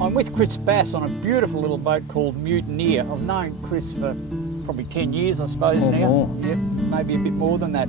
I'm with Chris Bass on a beautiful little boat called Mutineer. I've known Chris for probably 10 years, I suppose, or now. more. Yep, maybe a bit more than that.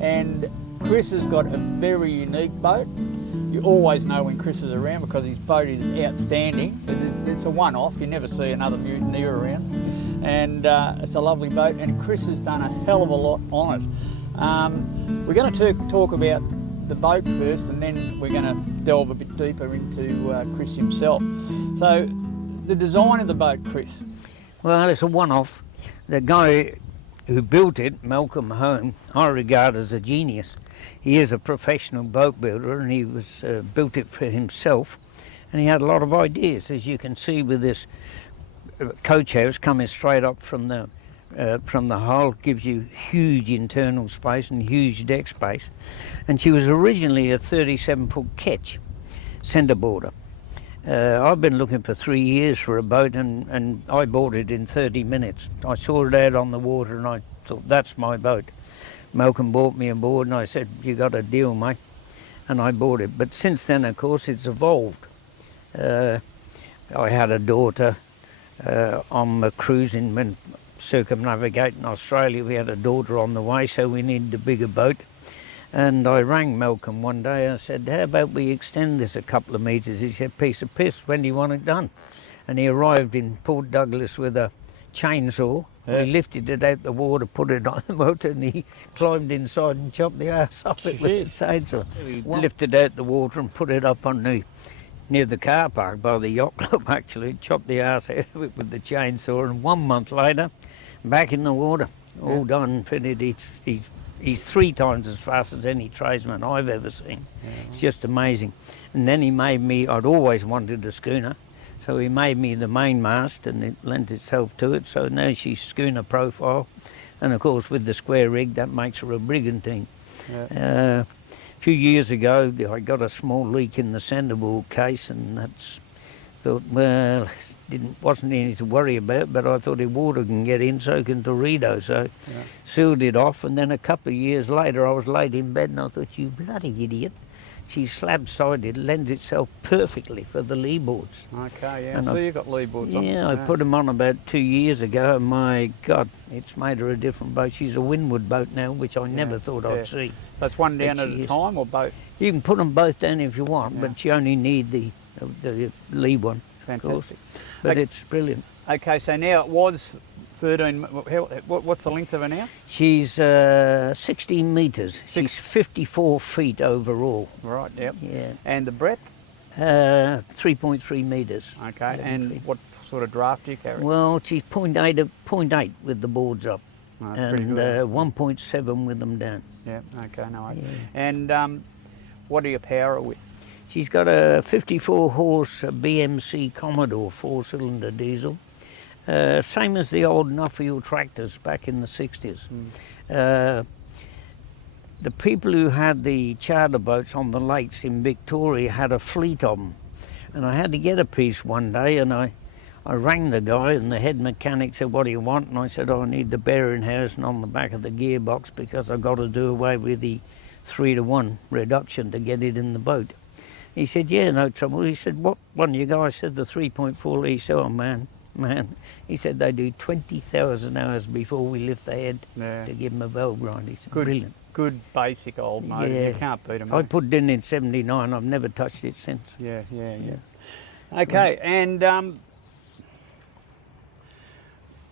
And Chris has got a very unique boat. You always know when Chris is around because his boat is outstanding. It's a one-off, you never see another Mutineer around. And it's a lovely boat, and Chris has done a hell of a lot on it. We're going to talk about the boat first, and then we're going to delve a bit deeper into Chris himself. So, the design of the boat, Chris. Well, it's a one-off. The guy who built it, Malcolm Home, I regard as a genius. He is a professional boat builder, and he was built it for himself, and he had a lot of ideas, as you can see with this coach house coming straight up from the hull. Gives you huge internal space and huge deck space. And she was originally a 37-foot ketch centerboarder. I've been looking for 3 years for a boat, and I bought it in 30 minutes. I saw it out on the water and I thought, that's my boat. Malcolm bought me aboard and I said, you got a deal, mate, and I bought it. But since then, of course, it's evolved. I had a daughter on the cruising when circumnavigating Australia. We had a daughter on the way, so we needed a bigger boat. And I rang Malcolm one day. I said, how about we extend this a couple of metres? He said, piece of piss, when do you want it done? And he arrived in Port Douglas with a chainsaw. Yeah. He lifted it out the water, put it on the motor, and he climbed inside and chopped the arse off it with the chainsaw. He lifted out the water and put it up on near the car park by the yacht club, actually. Chopped the arse out of it with the chainsaw, and 1 month later, back in the water, all done, fitted. He's 3 times as fast as any tradesman I've ever seen. Yeah. It's just amazing. And then he made me, I'd always wanted a schooner, so he made me the mainmast, and it lent itself to it. So now she's schooner profile, and of course with the square rig, that makes her a brigantine. Yeah. A few years ago, I got a small leak in the centreboard case, and thought, well, wasn't anything to worry about, but I thought if water can get in, so can Torpedo. So sealed it off, and then a couple of years later, I was laid in bed, and I thought, you bloody idiot. She's slab-sided, lends itself perfectly for the lee boards. Okay, yeah, and so you got lee boards on. Yeah, I put them on about 2 years ago, and my God, it's made her a different boat. She's a windward boat now, which I never thought I'd see. That's one down at a time, or both? You can put them both down if you want, but you only need the lee one. Fantastic. But it's brilliant. Okay, so now it was 13, what's the length of her now? She's 16 metres. She's 54 feet overall. Right, yep. Yeah. And the breadth? 3.3 metres. Okay, and what sort of draft do you carry? Well, she's 0.8 with the boards up, and 1.7 with them down. Yeah, okay, no worries. Yeah. And what do you power her with? She's got a 54 horse BMC Commodore 4-cylinder diesel, same as the old Nuffield tractors back in the 60s. The people who had the charter boats on the lakes in Victoria had a fleet of them, and I had to get a piece one day, and I rang the guy, and the head mechanic said, what do you want? And I said, I need the bearing housing on the back of the gearbox because I've got to do away with the 3-to-1 reduction to get it in the boat. He said, yeah, no trouble. He said, what one you guys? I said, the 3.4. He said, oh, man. He said, they do 20,000 hours before we lift the head to give them a valve grind. He said, brilliant. Good basic old motor. Yeah. You can't beat them. I put it in 79. I've never touched it since. Yeah. Okay, and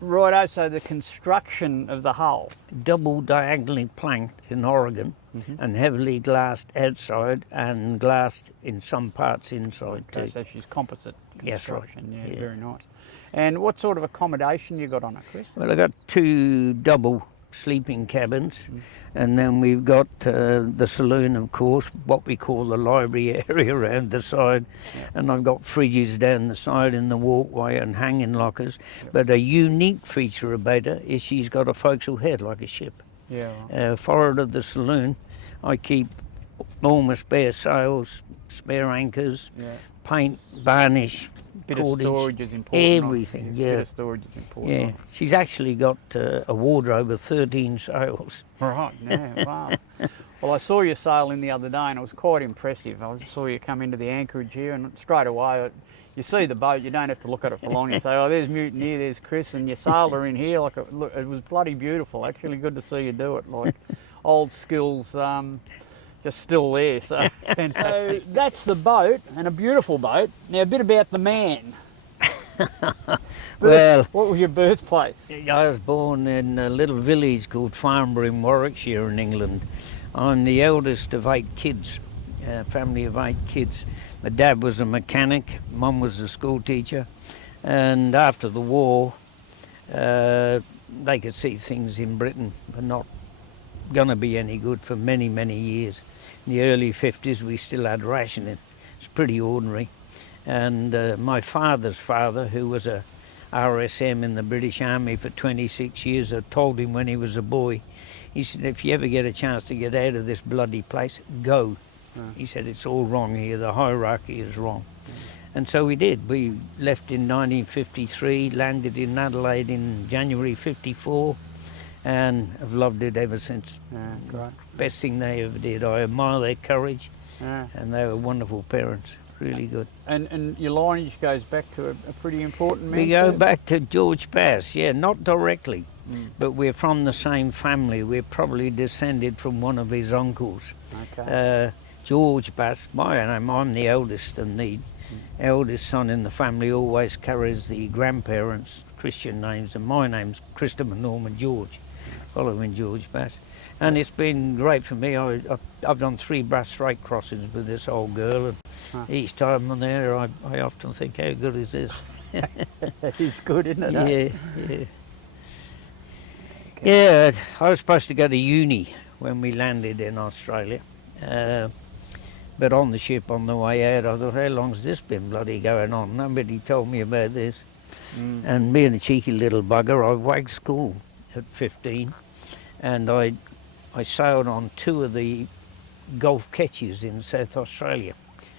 righto, so the construction of the hull. Double diagonally planked in Oregon, and heavily glassed outside and glassed in some parts inside too. So she's composite construction. That's right. Yeah, very nice. And what sort of accommodation you got on it, Chris? Well, I got 2 double sleeping cabins, and then we've got the saloon, of course, what we call the library area around the side, and I've got fridges down the side in the walkway and hanging lockers. But a unique feature about her is she's got a forecastle head like a ship. Yeah. Forward of the saloon, I keep all my spare sails, spare anchors, paint, varnish, bit cordage, of storage is important. Everything, Bit of storage is important. Yeah, she's actually got a wardrobe of 13 sails. Right, yeah, wow. Well, I saw you sail in the other day and it was quite impressive. I saw you come into the anchorage here and straight away you see the boat, you don't have to look at it for long. You say, oh, there's Mutineer, there's Chris, and you sailed her in here. Like it was bloody beautiful. Actually good to see you do it. Like old skills just still there, so fantastic. So that's the boat, and a beautiful boat. Now a bit about the man. Well, what was your birthplace? I was born in a little village called Farnborough in Warwickshire in England. I'm the eldest of 8 kids, a family of 8 kids. My dad was a mechanic, Mum was a school teacher, and after the war they could see things in Britain were not going to be any good for many, many years. In the early 50s we still had rationing. It's pretty ordinary. And my father's father, who was a RSM in the British Army for 26 years, had told him when he was a boy, he said, if you ever get a chance to get out of this bloody place, go. He said, it's all wrong here, the hierarchy is wrong. And so we did. We left in 1953, landed in Adelaide in January 54, and have loved it ever since. Great. Best thing they ever did. I admire their courage, and they were wonderful parents, really good. And your lineage goes back to a pretty important man. We go back to George Bass, yeah, not directly, but we're from the same family. We're probably descended from one of his uncles. Okay. George Bass, I'm the eldest, and the eldest son in the family always carries the grandparents' Christian names, and my name's Christopher Norman George, following George Bass. And it's been great for me. I've done 3 Bass Strait crossings with this old girl, and each time I'm there I often think, how good is this? It's good, isn't it? Yeah. Yeah, I was supposed to go to uni when we landed in Australia. But on the ship on the way out, I thought, how long's this been bloody going on? Nobody told me about this. And being a cheeky little bugger, I wagged school at 15, and I sailed on 2 of the Gulf catches in South Australia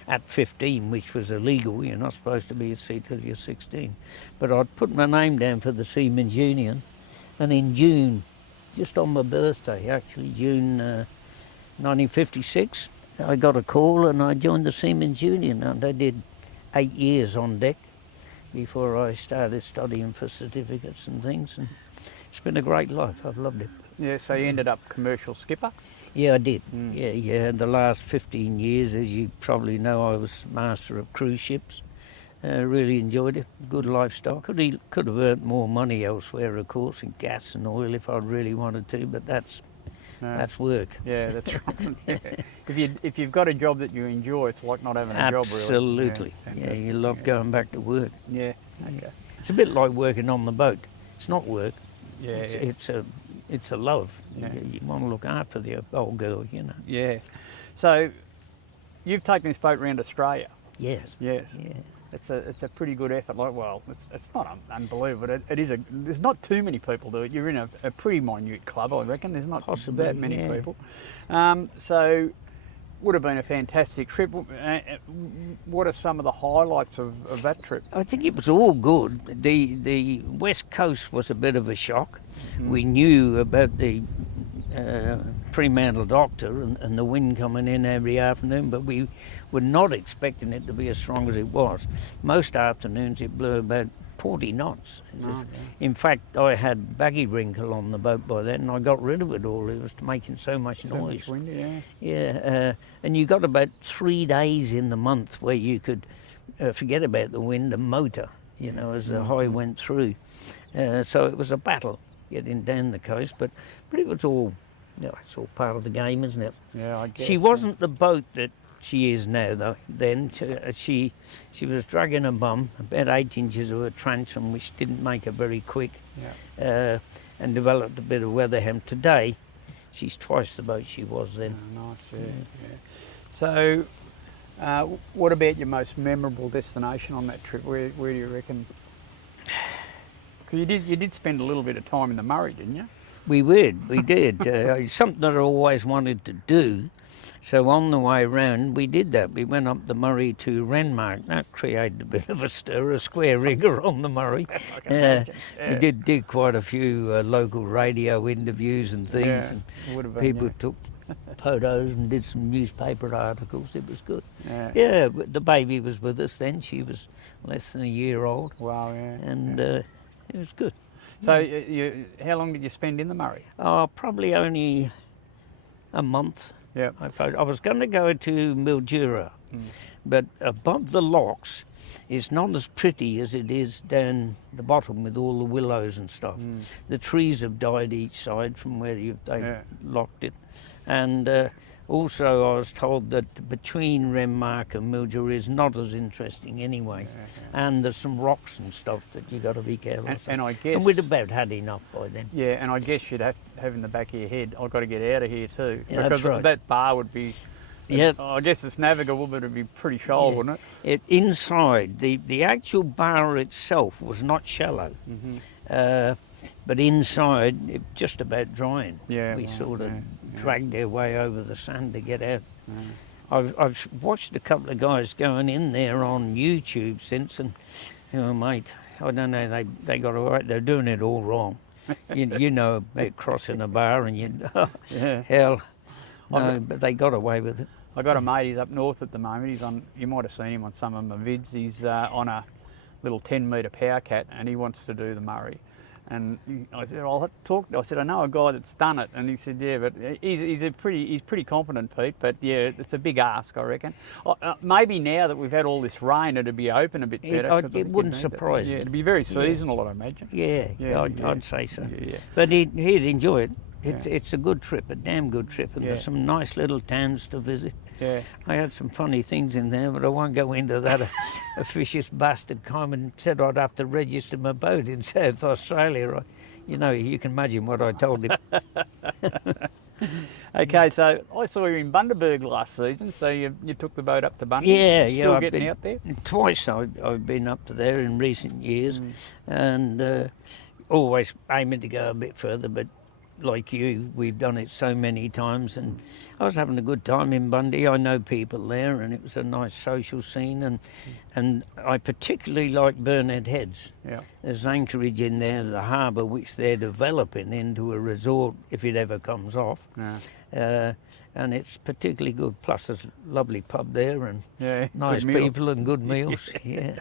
at 15, which was illegal. You're not supposed to be at sea till you're 16. But I'd put my name down for the Seamen's Union, and in June, just on my birthday, actually, June 1956, I got a call and I joined the Seamen's Union, and I did 8 years on deck before I started studying for certificates and things, and it's been a great life. I've loved it. Yeah, so you ended up commercial skipper? Yeah, I did. Yeah. The last 15 years, as you probably know, I was master of cruise ships. Really enjoyed it. Good lifestyle. Could have earned more money elsewhere, of course, in gas and oil if I'd really wanted to, but that's work. Yeah, that's right. Yeah. If you've got a job that you enjoy, it's like not having a job, really. Absolutely. Yeah, you love going back to work. Yeah. Okay. It's a bit like working on the boat. It's not work. Yeah. It's a love. Yeah. You want to look after the old girl, you know. Yeah. So you've taken this boat around Australia. Yes. Yes. Yeah. It's a pretty good effort. Like, well, it's not unbelievable. It is there's not too many people do it. You're in a pretty minute club, I reckon. There's not Possibly, that many yeah. people. So would have been a fantastic trip. What are some of the highlights of that trip? I think it was all good. The West Coast was a bit of a shock. We knew about the Fremantle Doctor and the wind coming in every afternoon, but we were not expecting it to be as strong as it was. Most afternoons it blew about 40 knots. In fact, I had baggy wrinkle on the boat by then, and I got rid of it all. It was making so much noise. Much wind, And you got about 3 days in the month where you could forget about the wind and motor, you know, as the high went through. So it was a battle getting down the coast, but it was all, you know, it's all part of the game, isn't it? Yeah, I guess. She wasn't the boat that she is now, though. Then she was dragging a bum, about 8 inches of a transom, which didn't make her very quick, and developed a bit of weather hem. Today, she's twice the boat she was then. Oh, nice, yeah. So, what about your most memorable destination on that trip? Where do you reckon? Because you did spend a little bit of time in the Murray, didn't you? We did. It's something that I always wanted to do. So on the way round, we did that. We went up the Murray to Renmark. That created a bit of a stir, a square rigger on the Murray. We did quite a few local radio interviews and things. And would have been, people took photos and did some newspaper articles. It was good. Yeah. Yeah, but the baby was with us then. She was less than a year old. Wow, yeah. And it was good. So how long did you spend in the Murray? Oh, probably only a month. Yeah. I was going to go to Mildura, but above the locks, it's not as pretty as it is down the bottom with all the willows and stuff. The trees have died each side from where they locked it. And also I was told that between Renmark and Mildura is not as interesting anyway. And there's some rocks and stuff that you got to be careful of. And I guess... And we'd about had enough by then. Yeah, and I guess you'd have in the back of your head, I've got to get out of here too. Yeah, because that's right. that bar would be... Yeah. I guess it's navigable, but it'd be pretty shoal, wouldn't it? Inside, the actual bar itself was not shallow, but inside, it just about drying. Yeah, we right, sort of dragged our way over the sand to get out. I've watched a couple of guys going in there on YouTube since, and mate, I don't know, they got all right. They're doing it all wrong. you know about crossing a bar, and hell. No, but they got away with it. I got a mate, he's up north at the moment. He's on, you might have seen him on some of my vids. He's on a little 10-metre power cat, and he wants to do the Murray. And I said, I'll talk. I said, I know a guy that's done it, and he said, yeah, but he's pretty competent, Pete. But yeah, it's a big ask, I reckon. Maybe now that we've had all this rain, it'd be open a bit better. It wouldn't surprise me. It'd be very seasonal, I'd imagine. I'd say so. Yeah. But he'd enjoy it. It's a good trip, a damn good trip, and there's some nice little towns to visit. Yeah. I had some funny things in there, but I won't go into that. A vicious bastard came and said I'd have to register my boat in South Australia. You can imagine what I told him. Okay, so I saw you in Bundaberg last season, so you took the boat up to Bundaberg. Yeah, Still I've getting been, out there? Twice I've been up to there in recent years, and always aiming to go a bit further, but like you, we've done it so many times, and I was having a good time in Bundy. I know people there, and it was a nice social scene, and I particularly like Burnett Heads. Yeah. There's an anchorage in there, the harbour, which they're developing into a resort if it ever comes off. Yeah. And it's particularly good. Plus, there's a lovely pub there, and nice good meal. people and good meals. Yeah.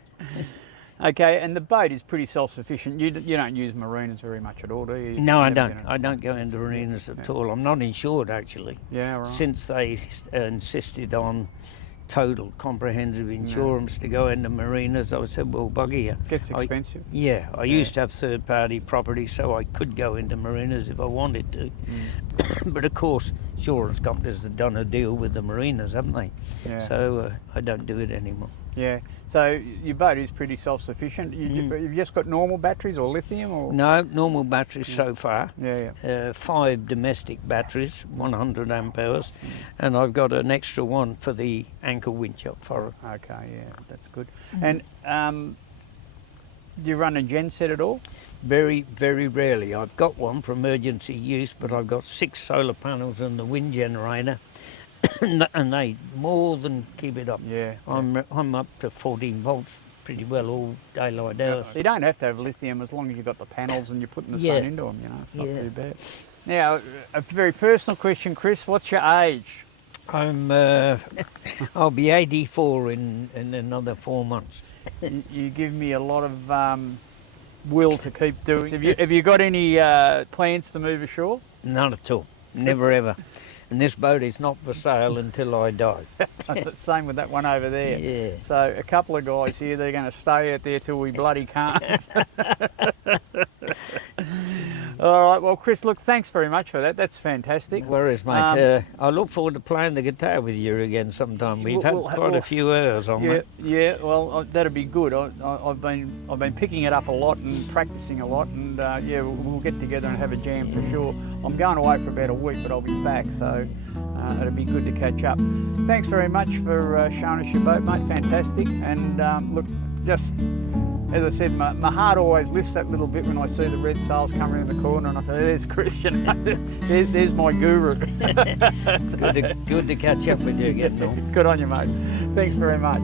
Okay, and the boat is pretty self-sufficient. You don't use marinas very much at all, do you? No, I don't. I don't go into marinas at all. I'm not insured, actually. Yeah, right. Since they insisted on total comprehensive insurance to go into marinas, I said, well, bugger you. Gets expensive. I used to have third-party property, so I could go into marinas if I wanted to. But of course, insurance companies have done a deal with the marinas, haven't they? Yeah. So I don't do it anymore. Yeah. So your boat is pretty self-sufficient. You've just got normal batteries or lithium, or no normal batteries so far. 5 domestic batteries, 100 amp hours, and I've got an extra one for the anchor winch up for it. Okay, yeah, that's good. And do you run a genset at all? Very, very rarely. I've got one for emergency use, but I've got 6 solar panels and the wind generator. And they more than keep it up. Yeah. I'm up to 14 volts pretty well all daylight hours. You don't have to have lithium as long as you've got the panels and you're putting the sun into them, It's not too bad. Now, a very personal question, Chris. What's your age? I'll be 84 in another 4 months. You give me a lot of will to keep doing. Have you got any plans to move ashore? None at all. Never ever. And this boat is not for sale until I die. Same with that one over there. Yeah. So a couple of guys here, they're going to stay out there till we bloody can't. All right, well, Chris, look, thanks very much for that. That's fantastic. No worries, mate. I look forward to playing the guitar with you again sometime. We've had quite a few hours on that. Yeah, well, that'd be good. I've been picking it up a lot and practicing a lot, and we'll get together and have a jam for sure. I'm going away for about a week, but I'll be back, so it'll be good to catch up. Thanks very much for showing us your boat, mate. Fantastic. And look, just as I said, my heart always lifts that little bit when I see the red sails coming in the corner, and I say, there's Christian, there's my guru. It's good to catch up with you again, Norm. Good on you, mate. Thanks very much.